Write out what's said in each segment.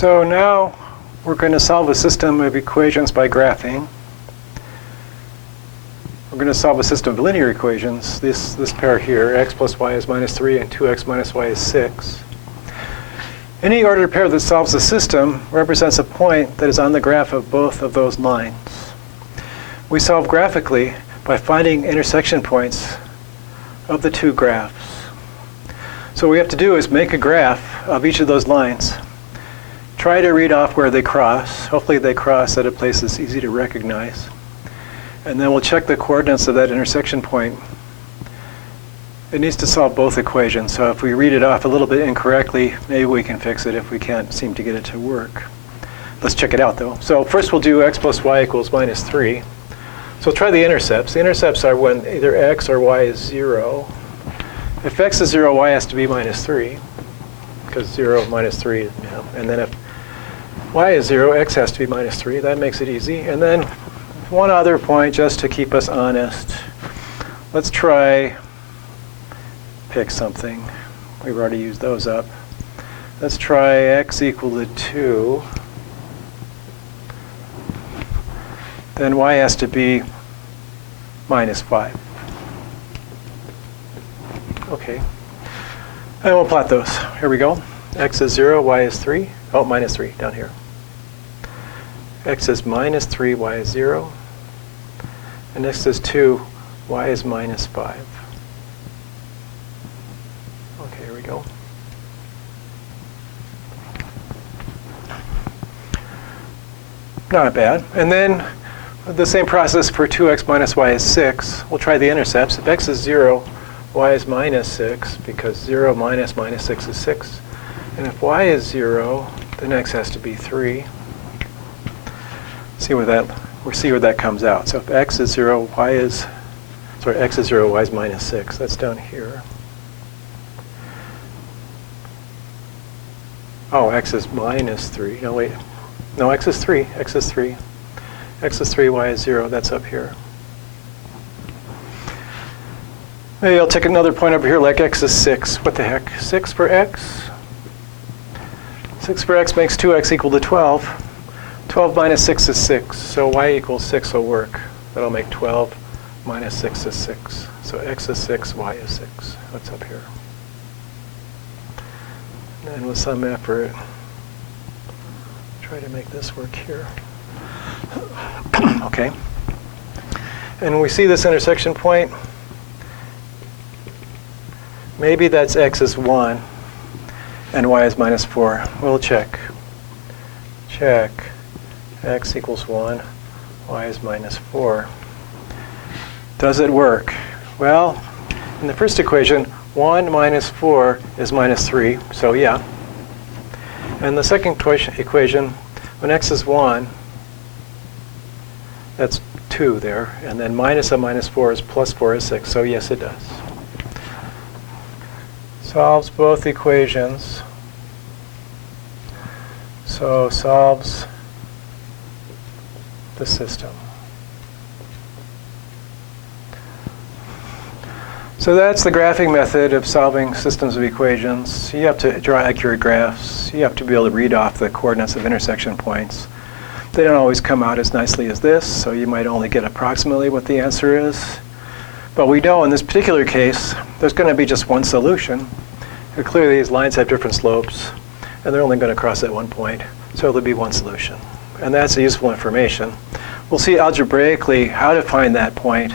So now we're going to solve a system of equations by graphing. We're going to solve a system of linear equations, this pair here, x plus y is minus 3 and 2x minus y is 6. Any ordered pair that solves the system represents a point that is on the graph of both of those lines. We solve graphically by finding intersection points of the two graphs. So what we have to do is make a graph of each of those lines. Try to read off where they cross. Hopefully they cross at a place that's easy to recognize. And then we'll check the coordinates of that intersection point. It needs to solve both equations. So if we read it off a little bit incorrectly, maybe we can fix it if we can't seem to get it to work. Let's check it out though. So first we'll do x plus y equals minus 3. So we'll try the intercepts. The intercepts are when either x or y is 0. If x is 0, y has to be minus 3, because 0 minus 3, yeah. And then if y is 0, x has to be minus 3. That makes it easy. And then one other point, just to keep us honest. Let's try, pick something. We've already used those up. Let's try x equal to 2. Then y has to be minus 5. Okay. And we'll plot those. Here we go. X is 0, y is 3. Oh, minus 3 down here. X is minus 3, y is 0. And x is 2, y is minus 5. Okay, here we go. Not bad. And then the same process for 2x minus y is 6. We'll try the intercepts. If x is 0, y is minus 6, because 0 minus minus 6 is 6. And if y is 0, then x has to be 3. We'll see where that comes out. So if x is 0, x is 0, y is minus 6. That's down here. Oh, x is minus 3. No, wait. No, x is 3. X is 3. X is 3, y is 0. That's up here. Maybe I'll take another point over here like x is 6. What the heck? 6 for x? 6 for x makes 2x equal to 12. 12 minus 6 is 6. So y equals 6 will work. That'll make 12 minus 6 is 6. So x is 6, y is 6. That's up here. And with some effort, try to make this work here. Okay. And we see this intersection point. Maybe that's x is 1 and y is minus 4. We'll check. Check. X equals 1, y is minus 4. Does it work? Well, in the first equation, 1 minus 4 is minus 3, so yeah. And the second equation, when x is 1, that's 2 there, and then minus a minus 4 is plus 4 is 6, so yes, it does. Solves both equations. So solves the system. So that's the graphing method of solving systems of equations. You have to draw accurate graphs. You have to be able to read off the coordinates of intersection points. They don't always come out as nicely as this, so you might only get approximately what the answer is. But we know in this particular case, there's going to be just one solution. And clearly these lines have different slopes, and they're only going to cross at one point, so there'll be one solution. And that's useful information. We'll see algebraically how to find that point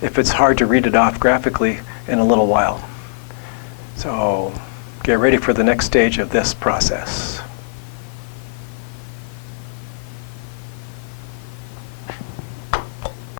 if it's hard to read it off graphically in a little while. So get ready for the next stage of this process.